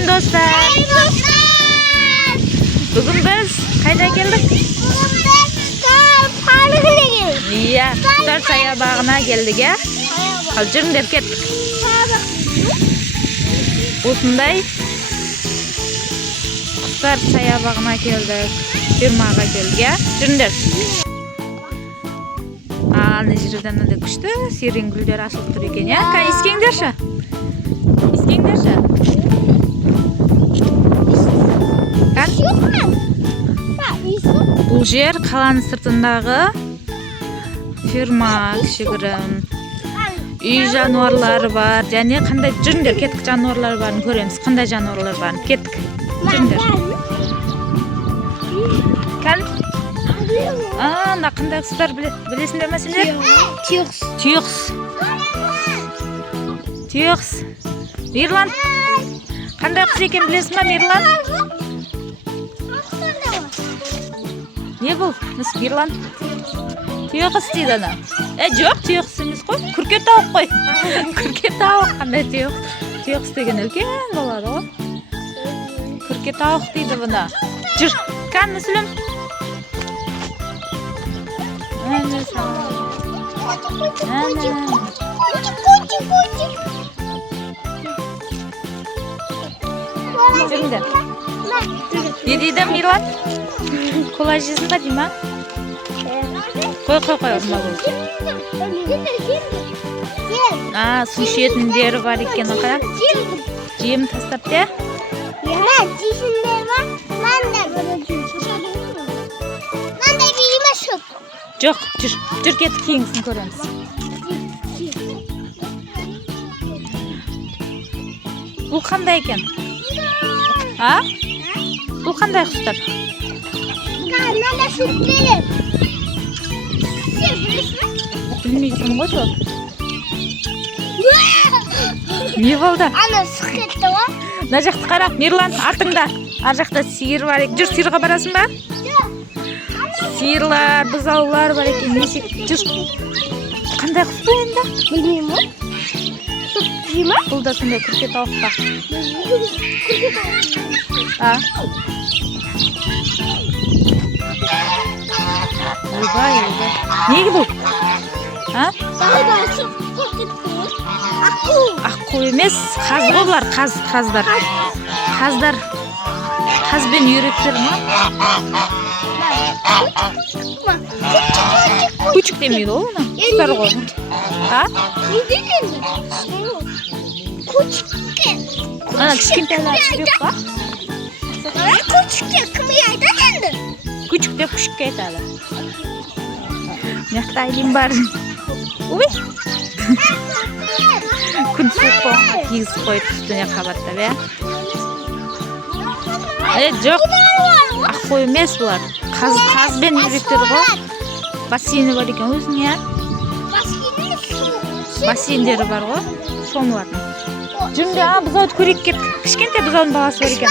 Selam dostlar. Bugün biz qayda keldik? Iya, Kuşlar Sayabağına geldik ya. Hozir deb ketdik. Osындай Kuşlar Sayabağına keldik. Firmaga keldik ya. Жүріңдер. Ана жерден де күшті, сирен гүлдер ашылып тұр екен, ya. Ка искеңдерші. Искеңдерші. Бұл жер қаланың сыртындағы фирма, кішігірім. Үй жануарлары бар, және қандай жүріңдер, кеттік жануарлар барын көреміз. Қандай жануарлар барын, кеттік. Жүріңдер. Кән? Ана қандай құстар білесіңдер ме сендер? Түйіқс. Түйіқс. Мирлан? Қандай құс екен білесің ба, Мирлан? Не бұл? Мирлан? Түйіқс дейді ана. Жоқ, түйіқс емес қой. Күрке тауық қой. Күрке тауық қандай түйіқс? Түйіқс деген үлкен болады ғой. Күрке тауық дейді бұна. Жүр, кән мүсілім? Әне жүріңдер. Не дейді Мирлан? Кола жесін ба дейма? Қой, ұрма бұл. Су ішетіндері бар екен, қара? Жем тастап де? Жоқ, жүр кетіп кейінгісін көреміз. Бұл қандай екен? Бұл қандай құстар? Білмейсің ғой сол? Не болды? Ана сұқ кетті ғой. Мына жақты қара, Мирлан, артыңда. Ар жақта сиыр бар екен. Жүр, сиырға барасың ба? Сиырлар, бұзаулар бар екен. Несек, жүр. Қандай құс бұл енді? Білмеймін ғой. Бұл да сондай күрке тауыққа. Ойбай. Неге бұл? Аққу емес, қаз ғой бұлар, қаздар. Қазбен үйректер ма? Күчік демейді ол оны? Құстар ғой. Не деген? Күчікке. Ана кішкентайлар жүрек па? Күчікке кім айтады енді? Күчік деп күшікке айтады. Мияқта айлин бар. Ой! Күн суық қой, кигіз қойып үстіне қабаттап, я? Жоқ, аққу емес бұлар. Қазбен үйректер ғой. Бассейні бар екен өзің, я? Бассейндері бар ғой, шомылатын. Жүрінде, бұзауды көрек кет. Кішкенте бұзаудың баласы бар екен.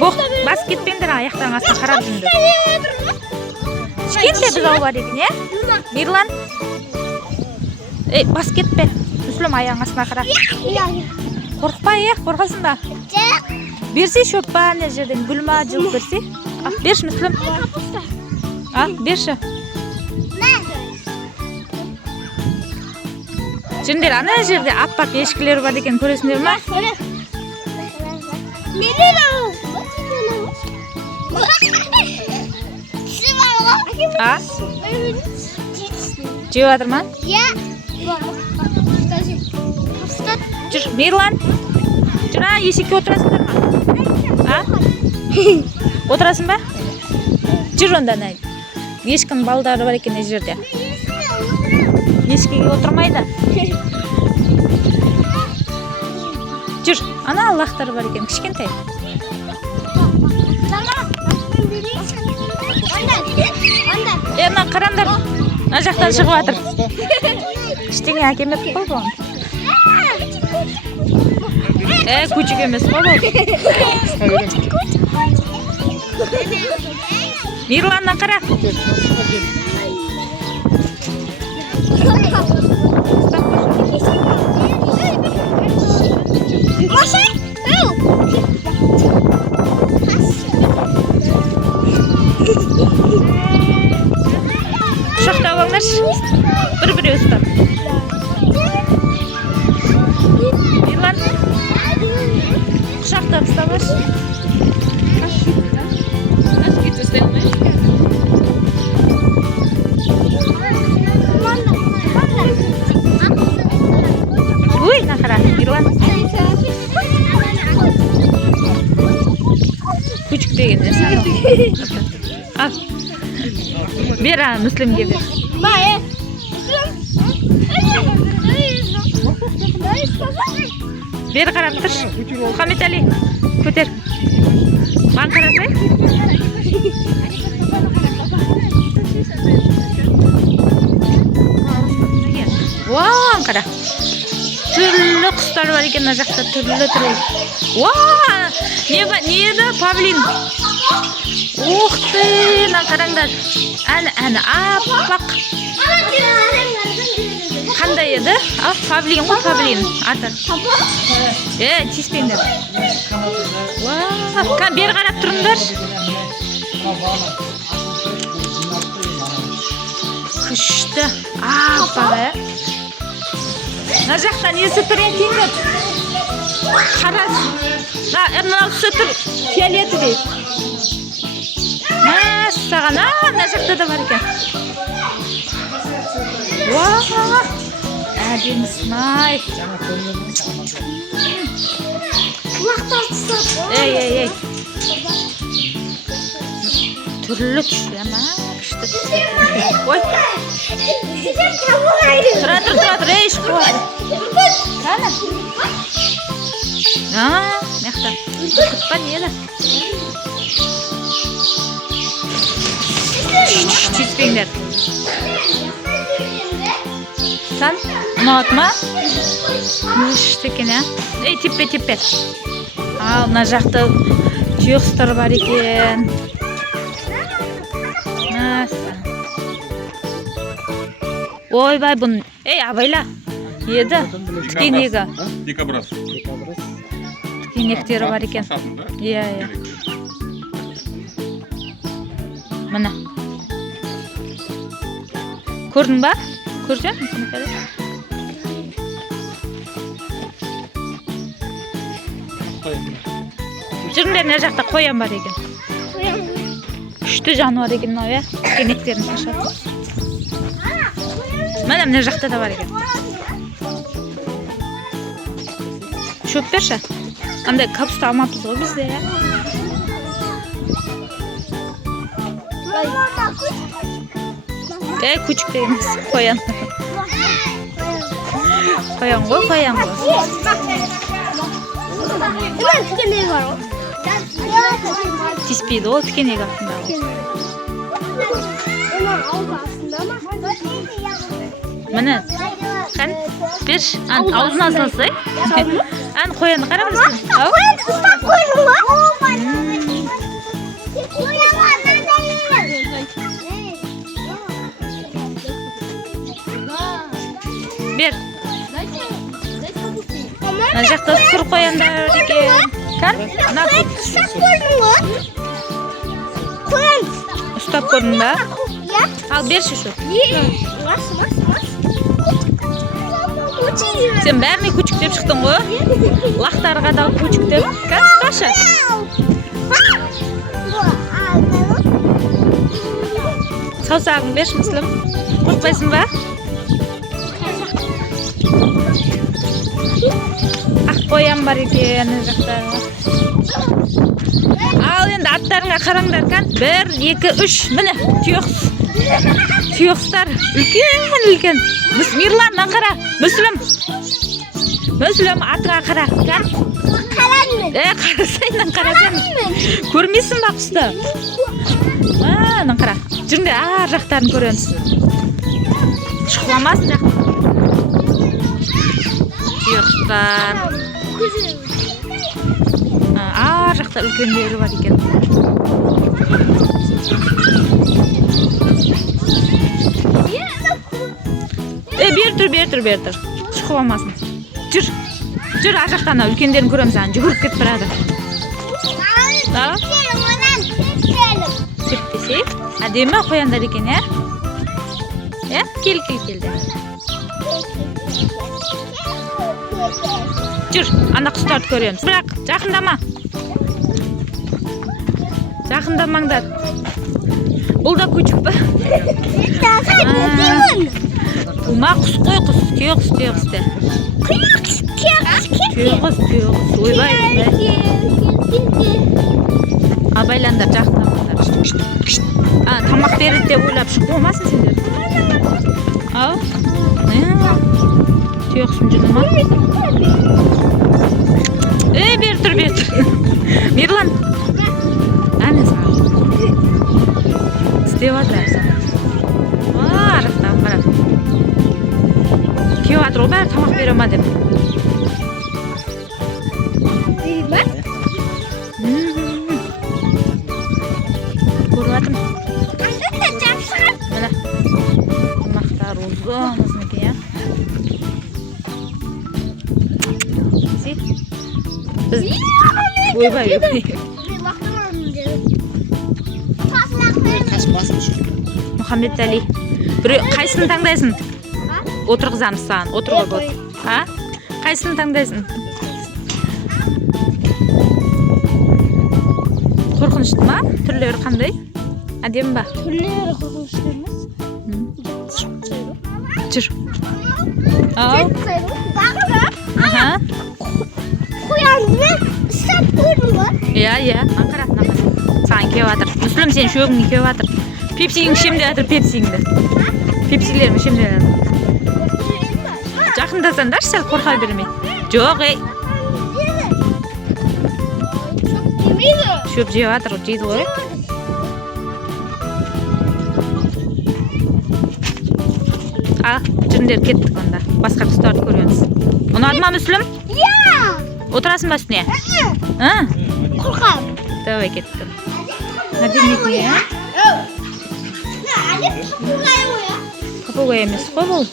Боқ, бас кетпеңдер, аяқтарың астын қарап жүріңдер. Кішкенте бұзау бар екен, я? Мирлан? Бас кетпе. Мүсілім аяғың астына қарап. Қорқпа, қорқасың ба? Берсе шөп ба, не жерден гүлма жылып берсе. Берші, Мүсілім. Берші. Жүріңдер, ана жерде аппақ ешкілер бар екен, көресіңдер ма? Менен аласың ба? Жеп жатыр ма? Иә. Жүр, Мирлан. Жүр, есекке отырасыңдар ма? Отырасың ба? Жүр онда, ешкінің балдары бар екен жерде. Ешкіге отырмайды. Жүр, ана аллақтары бар екен, кішкентай. Ана қараңдар, ана жақтан шығып жатыр. Ештеңе әкемеп қойды оны. Күчік емес қой бұл. Мирланнан қара. Al. Ber ana Müslümge ber. Maya. Ber qarab tur. Muhammed Ali. Ko'ter. Ban qarasay. Wow, qara. Turli qushlar bor ekan, mana yoqda turli. Wow! Neda pavlin. O'xti, mana qaranglar. Ana apaq. Qanday edi? Pavlin, pavlin. Ati. Tispinglar. Wow, kan ber qarab turinglar. Kuchda. Apaq. Najaqda nesi turayotgan? Qaras. Mana sutur fiyoleti. Masag'ana najaqda da bor ekan. Voh! Ademsmay. Ey. Turli tushdi ama. Voy. Tur, ey qo'y. Qani? Mehta. Qutban edi. Tispinglar. San, unutma. Nishtikina. Ey, tippe. Mana yoqda tuyoqlar bor ekan. Oy vay bun. Ey abayla. Yedi. Tikeniga. Dikabras. Tikenekteri bor ekan. Iya. Mana. Ko'rdingmi? Ko'rdingmi? Jiringlar mana yoqda qo'yam bor ekan. Uchta jonivor ekan mana tikenekterini tashlab. Mana yoqda da bor ekan. Cho'p bersha. Qanday kapsta olmabmiz bizda ya. Küçük deyimiz. Qo'yan. Qo'yan. Nima tikenek bor? Tispiydi o tikenek altında. Mana. Qan bir ağzına salsay. An qo'yanni qarab mısın? Qo'yanni ustab qo'ydingmi? Ber. Mana yoqda sur qo'yanlar ekan. Qan? Mana ustab qo'ydingmi? Qo'yan ustab ko'rdingmi? Al ber shu. Sen bärini küçük deb chiqding-ku. Laqtarga da küçük deb. Qan taşı. Savsag'ing ber, Muslim. Qo'rqmaysanmi? Qo'yam bor ekan yoqda. Al endi atlaringga qaranglar kan. 1 2 3 mana tuyoqlar ulkan. Bismillah qara. Muslim atga qara kan. Qaraymi? Qarasang qarasan. Ko'rmaysanmi usta? Mana qara. Jiringlar yoqlarni ko'ramiz. Chiqmas tuyoqlar. Yoqda ulkanlari bor ekan. Ber tur. Chiqib olmasin. Jur, yoqdan ulkanlarni ko'ramiz, yugurib ketib turadi. Tepkisi. Adema qo'yanlar ekan, ya? Keldi. Jur, ana qustart ko'ramiz. Biroq Yaqindamanglar. Bu da küçük be. Uma qus qo'y qus, tuyoqda. Tuyoq. Oybay. Abaylanlar yaqindamanglar. Тамақ береді деп ойлап шығып болмасын сендер. Ау. Түйеқсын жүні ма? Бер тұр. Мирлан. Әне саған. Істеп жатыр саған. Арықтан қарап. Кеп жатыр ғой бәрі тамақ бере ма деп. Көріп жатырмын. Мына тамақтар ұзын екен, иә. Біз ойбай. Мұхаммед Али. Қайсыны таңдайсың? Отырғызамыз саған. Отырға болады. Қайсыны таңдайсың? Қорқынышты ма? Түрлері қандай? Әдемі ба? Түрлері қорқынышты емес. Жүр. Ау. Қоянды ұстап көрдің ба? Иә. Ақырат. Саған кеп жатыр. Мүслім сен шөбіңе кеп жатыр. Пепсиің ішем деп жатыр, пепсиіңді. Пепсилерім ішем деп жатыр. Жақындасаңдаршы, сәл қорқа бермей. Жоқ, шөп жеп жатыр, жейді ғой. Жүріндер кеттік онда. Басқа құстарды көреміз. Ұнады ма Мүслім? Иә. Отырасың ба үстіне? Қорқам. Давай кеттік. Әдемейтін, е? Попугай емес қой бұл.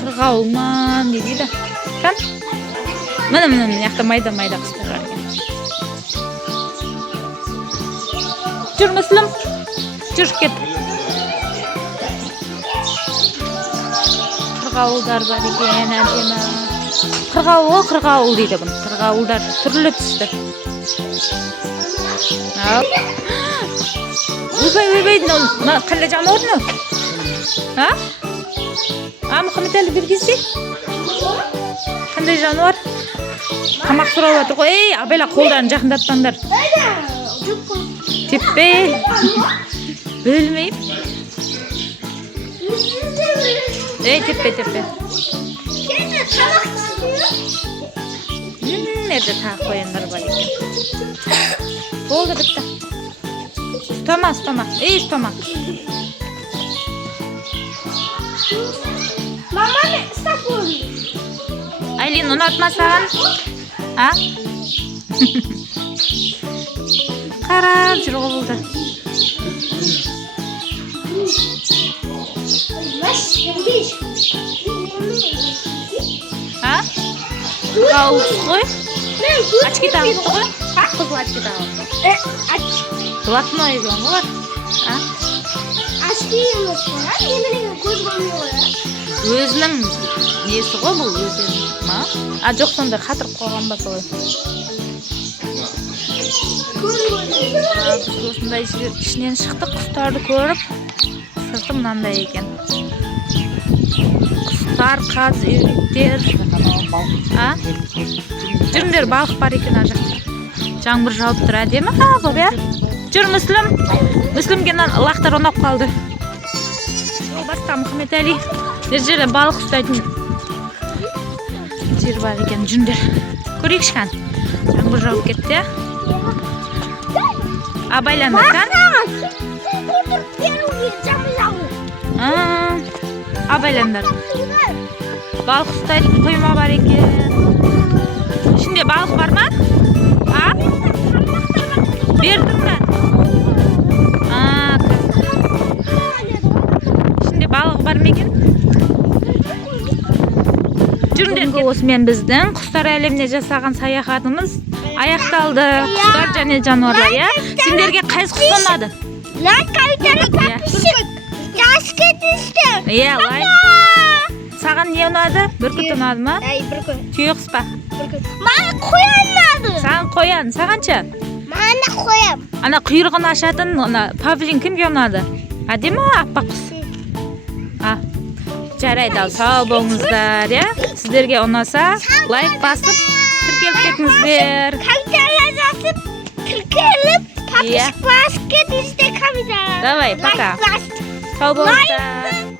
Қырғауыл ма не дейді? Кән? Міне, яқта майда құстар бар екен. Жүр Мүслім. Жүр кет. Қырғауылдар бар екен, әдемі. Қырғауыл дейді бұны. Қырғауылдар түрлі түсті. Ойбай, қандай жануар мынау? Мұхаммед Али бір кезде? Қандай жануар? Тамақ сұрап жатыр ғой. Абайла қолдарын жақындатпаңдар. Теппе. Бөлмеймін. Теппе. Nerede tağ koyanlar var ekan. Bo'ldi bitta. Tutama. Tutama. Mamani istab ko'rdim. Aylin unutmasan. Qarab jur bo'ldi. Qavusqo'y. Ochki tag'ibdi qo'y. Qizil ochki tag'ibdi. Bloknoy ekan bor. Ochki emas, neminaga ko'z bo'lmaydi. O'zining nesi qo'y bu o'zining. Yo'q sonda xatir qolgan bo'lsa qo'y. Biz osmonday ishdan chiqdik, qustarni ko'rib, sirti bunday ekan. Qustar, qaz, o'riklar. Жүріңдер, балық бар екен ана жақта. Жаңбыр жауып тұр, әдемі болып, иә? Жүр Мүслімге лақтар ұнап қалды. Баста Мұхаммед Али. Жерде балық ұстайтын жер бар екен. Жүріңдер. Көрейік шқан. Жаңбыр жауып кетті. Абайланды қан? Абайландар. Балық ұстайтын қойма бар екен. İçinde balık var mı? Verdim ben. İçinde balık var mı ekan? Жүріңдер, осымен біздің құстар әлеміне жасаған саяхатымыз аяқталды. Құстар және жануарлар, иә? Сендерге қайсы құс ұнады? Саған не ұнады? Бүркіт ұнады ма? Түйеқұс па? Маған қоян ұнады. Саған қоян, сағанша? Маған қоян. Ана құйрығын ашатын павлин кімге ұнады? Әдемі аппақ құс. Жарайды, сау болыңыздар, иә? Сіздерге ұнаса, лайк басып, тіркеліп кетіңіздер. Комментария жазып, тіркеліп Iya. Habis basket istek kami dah. Давай, пока. Like, Sağ ol.